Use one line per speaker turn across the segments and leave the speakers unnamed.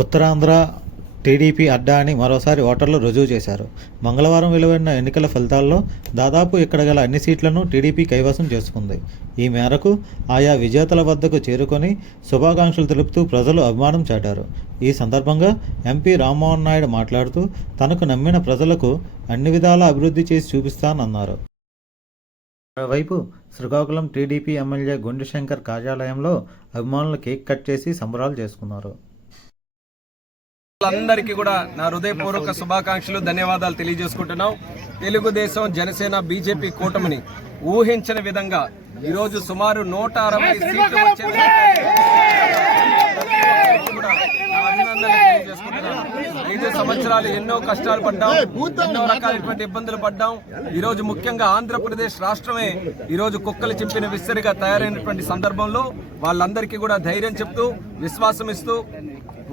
Uttarandhra TDP అడ్డా అని మరోసారి ఓటర్లు రుజువు చేశారు. మంగళవారం వెలువడిన ఎన్నికల ఫలితాల్లో దాదాపు ఇక్కడ గల అన్ని సీట్లను టీడీపీ కైవసం చేసుకుంది. ఈ మేరకు ఆయా విజేతల వద్దకు చేరుకొని శుభాకాంక్షలు తెలుపుతూ ప్రజలు అభిమానం చాటారు. ఈ సందర్భంగా ఎంపీ రామ్మోహన్ నాయుడు మాట్లాడుతూ తనకు నమ్మిన ప్రజలకు అన్ని విధాలా అభివృద్ధి చేసి చూపిస్తానన్నారు. మరోవైపు శ్రీకాకుళం టీడీపీ ఎమ్మెల్యే గుండెశంకర్ కార్యాలయంలో అభిమానులు కేక్ కట్ చేసి సంబరాలు చేసుకున్నారు.
అందరికీ కూడా నా హృదయపూర్వక శుభాకాంక్షలు ధన్యవాదాలు తెలియజేసుకుంటున్నాం. తెలుగుదేశం జనసేన బీజేపీ కూటమిని ఊహించని విధంగా ఈరోజు సుమారు నూట అరవై సీట్లు. ఐదు సంవత్సరాలు ఎన్నో కష్టాలు పడ్డాం ఎన్నో రకాలైనటువంటి ఇబ్బందులు పడ్డాం. ఈ రోజు ముఖ్యంగా ఆంధ్రప్రదేశ్ రాష్ట్రమే ఈ రోజు కుక్కలు చింపిన విస్తరిగా తయారైనటువంటి సందర్భంలో వాళ్ళందరికీ కూడా ధైర్యం చెప్తూ విశ్వాసం ఇస్తూ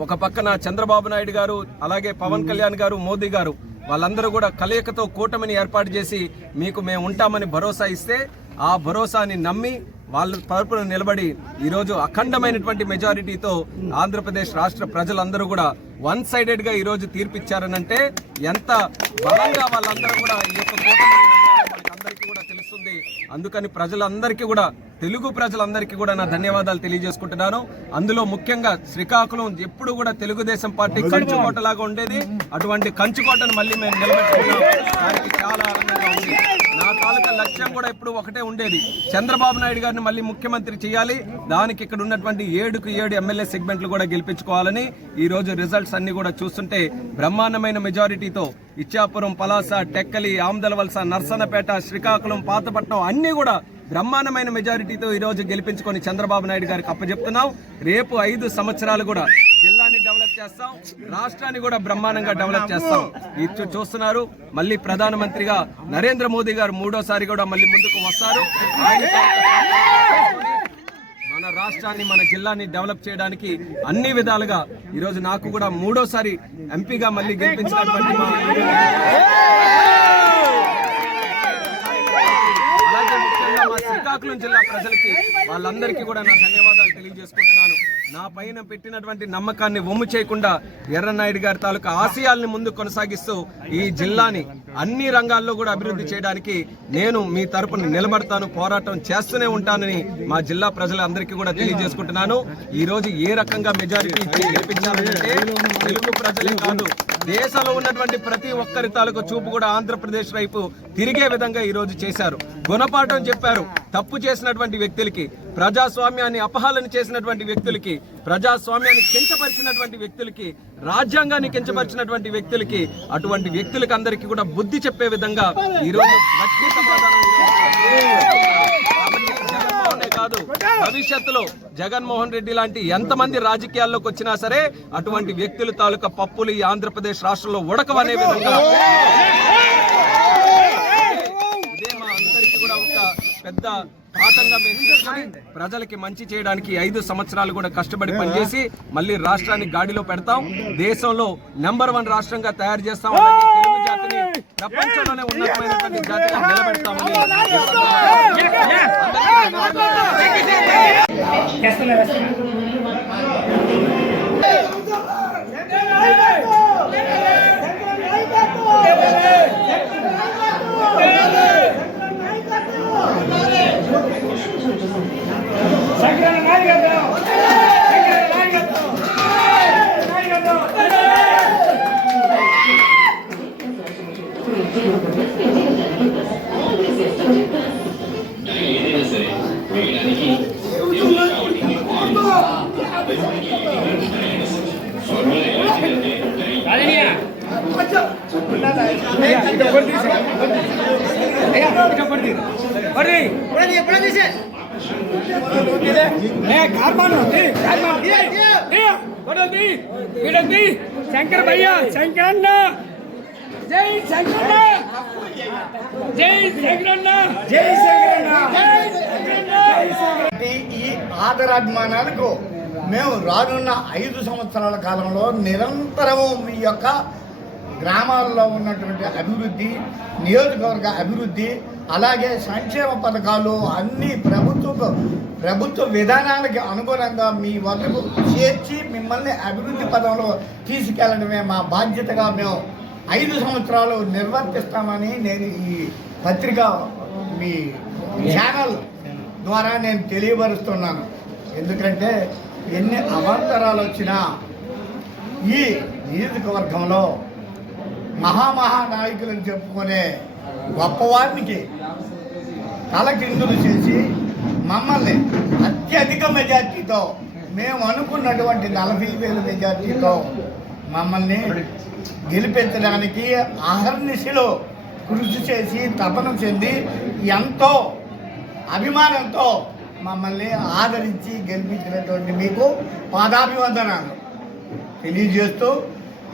ఒక పక్కన చంద్రబాబు నాయుడు గారు అలాగే పవన్ కళ్యాణ్ గారు మోదీ గారు వాళ్ళందరూ కూడా కలయికతో కూటమిని ఏర్పాటు చేసి మీకు మేము ఉంటామని భరోసా ఇస్తే ఆ భరోసాని నమ్మి వాళ్ళ తరపున నిలబడి ఈరోజు అఖండమైనటువంటి మెజారిటీతో ఆంధ్రప్రదేశ్ రాష్ట్ర ప్రజలందరూ కూడా వన్ సైడెడ్గా ఈరోజు తీర్పిచ్చారనంటే ఎంత బలంగా వాళ్ళందరూ కూడా ఈ యొక్క కూటమిని అందరికీ కూడా తెలుస్తుంది. అందుకని ప్రజలందరికీ కూడా తెలుగు ప్రజలందరికీ కూడా నా ధన్యవాదాలు తెలియజేసుకుంటున్నాను. అందులో ముఖ్యంగా శ్రీకాకుళం ఎప్పుడు కూడా తెలుగుదేశం పార్టీ కంచుకోటలాగా ఉండేది. అటువంటి కంచుకోటను మళ్ళీ మేము నిలబెట్టుకున్నాం. దానికి చాలా ఆనందంగా ఉంది. నా తాలూకా లక్ష్యం కూడా ఎప్పుడు ఒకటే ఉండేది. చంద్రబాబు నాయుడు గారిని మళ్ళీ ముఖ్యమంత్రి చేయాలి. దానికి ఇక్కడ ఉన్నటువంటి ఏడుకు ఏడు ఎమ్మెల్యే సెగ్మెంట్లు కూడా గెలిపించుకోవాలని ఈ రోజు రిజల్ట్స్ అన్ని కూడా చూస్తుంటే బ్రహ్మాండమైన మెజారిటీతో ఇచ్చాపురం పలాస టెక్కలి ఆమదలవలస నర్సన్నపేట శ్రీకాకుళం పాతపట్నం అన్ని కూడా బ్రహ్మాండమైన మెజారిటీతో ఈరోజు గెలిపించుకొని చంద్రబాబు నాయుడు గారికి అప్పచెప్తున్నాం. రేపు ఐదు సంవత్సరాలు కూడా జిల్లాని డెవలప్ చేస్తాం రాష్ట్రాన్ని కూడా బ్రహ్మాండంగా డెవలప్ చేస్తాం. ఇది చూస్తున్నారు. మళ్ళీ ప్రధానమంత్రిగా నరేంద్ర మోదీ గారు మూడోసారి కూడా మళ్ళీ ముందుకు వస్తారు. మన రాష్ట్రాన్ని మన జిల్లాని డెవలప్ చేయడానికి అన్ని విధాలుగా ఈరోజు నాకు కూడా మూడోసారి ఎంపీగా మళ్ళీ గెలిపించినటువంటి మా అలాగే ముఖ్యంగా మా శ్రీకాకుళం జిల్లా ప్రజలకి వాళ్ళందరికీ కూడా నా ధన్యవాదాలు తెలియజేసుకుంటున్నాను. నా పైన పెట్టినటువంటి నమ్మకాన్ని ఒమ్ము చేయకుండా ఎర్రనాయుడు గారి తాలూకా ఆశయాల్ని ముందు కొనసాగిస్తూ ఈ జిల్లాని అన్ని రంగాల్లో కూడా అభివృద్ధి చేయడానికి నేను మీ తరపున నిలబడతాను పోరాటం చేస్తూనే ఉంటానని మా జిల్లా ప్రజలందరికీ కూడా తెలియజేసుకుంటున్నాను. ఈ రోజు ఏ రకంగా మెజారిటీ గెలిపించాలంటే తెలుగు ప్రజలే కాదు దేశంలో ఉన్నటువంటి ప్రతి ఒక్కరి తాలూకు చూపు కూడా ఆంధ్రప్రదేశ్ వైపు తిరిగే విధంగా ఈరోజు చేశారు. గుణపాఠం చెప్పారు. తప్పు చేసినటువంటి వ్యక్తులకి ప్రజాస్వామ్యాన్ని అపహాలన చేసినటువంటి వ్యక్తులకి ప్రజాస్వామ్యాన్ని కించపరిచినటువంటి వ్యక్తులకి రాజ్యాంగాన్ని కించపరిచినటువంటి వ్యక్తులకి అటువంటి వ్యక్తులకి అందరికీ కూడా బుద్ధి చెప్పే విధంగా ఈ రోజు గట్టి సమాధానం ఈ రోజు కాబట్టి జగన్మోహనే కాదు. భవిష్యత్తులో జగన్మోహన్ రెడ్డి లాంటి ఎంతమంది రాజకీయాల్లోకి వచ్చినా సరే అటువంటి వ్యక్తుల తాలూకా పప్పులు ఈ ఆంధ్రప్రదేశ్ రాష్ట్రంలో ఉడకవనే విధంగా ఇదే మా అందరికీ కూడా ఒక పెద్ద పాఠంగా మేము ప్రజలకి మంచి చేయడానికి ఐదు సంవత్సరాలు కూడా కష్టపడి పనిచేసి మళ్ళీ రాష్ట్రాన్ని గాడిలో పెడతాం. దేశంలో నెంబర్ వన్ రాష్ట్రంగా తయారు చేస్తాం తెలుగు జాతిని ప్రపంచంలోనే ఉన్నతమైనటువంటి జాతిగా నిలబెడతామని.
సంక్రాంతి నాయకత్వం సంక్రాంతి నాయకత్వం నాయకత్వం శంకర్ భయ్య శంకరన్న జై శంకరన్న జై శంకరన్న జై శంకరన్న జై శంకరన్న
కాబట్టి ఈ ఆదరాభిమానాలకు మేము రానున్న ఐదు సంవత్సరాల కాలంలో నిరంతరము మీ యొక్క గ్రామాల్లో ఉన్నటువంటి అభివృద్ధి నియోజకవర్గ అభివృద్ధి అలాగే సంక్షేమ పథకాలు అన్ని ప్రభుత్వ ప్రభుత్వ విధానానికి అనుగుణంగా మీ వద్దకు చేర్చి మిమ్మల్ని అభివృద్ధి పదంలో తీసుకెళ్ళడమే మా బాధ్యతగా మేము ఐదు సంవత్సరాలు నిర్వర్తిస్తామని నేను ఈ పత్రిక మీ ఛానల్ ద్వారా నేను తెలియపరుస్తున్నాను. ఎందుకంటే ఎన్ని అవాంతరాలు వచ్చినా ఈ నియోజకవర్గంలో మహామహానాయకులను చెప్పుకునే గొప్పవారికి తలకిందులు చేసి మమ్మల్ని అత్యధిక మెజార్టీతో మేము అనుకున్నటువంటి నలభై వేల మెజార్టీతో మమ్మల్ని గెలిపించడానికి అహర్నిశలో కృషి చేసి తపన చెంది ఎంతో అభిమానంతో మమ్మల్ని ఆదరించి గెలిపించినటువంటి మీకు పాదాభివందనాలు. తెలియజేస్తూ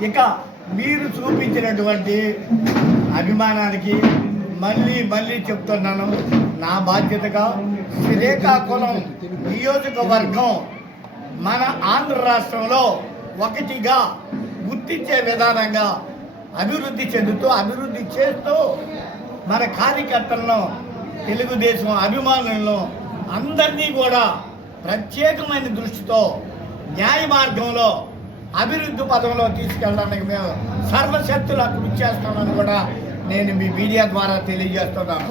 ఇక మీరు చూపించినటువంటి అభిమానానికి మళ్ళీ మళ్ళీ చెప్తున్నాను. నా బాధ్యతగా శ్రీకాకుళం నియోజకవర్గం మన ఆంధ్ర రాష్ట్రంలో ఒకటిగా గుర్తించే విధానంగా అభివృద్ధి చెందుతూ అభివృద్ధి చేస్తూ మన కార్యకర్తలను తెలుగుదేశం అభిమానులను అందరినీ కూడా ప్రత్యేకమైన దృష్టితో న్యాయ మార్గంలో అభివృద్ధి పదంలో తీసుకెళ్ళడానికి మేము సర్వశక్తులు కృషి చేస్తామని కూడా నేను మీ మీడియా ద్వారా తెలియజేస్తున్నాను.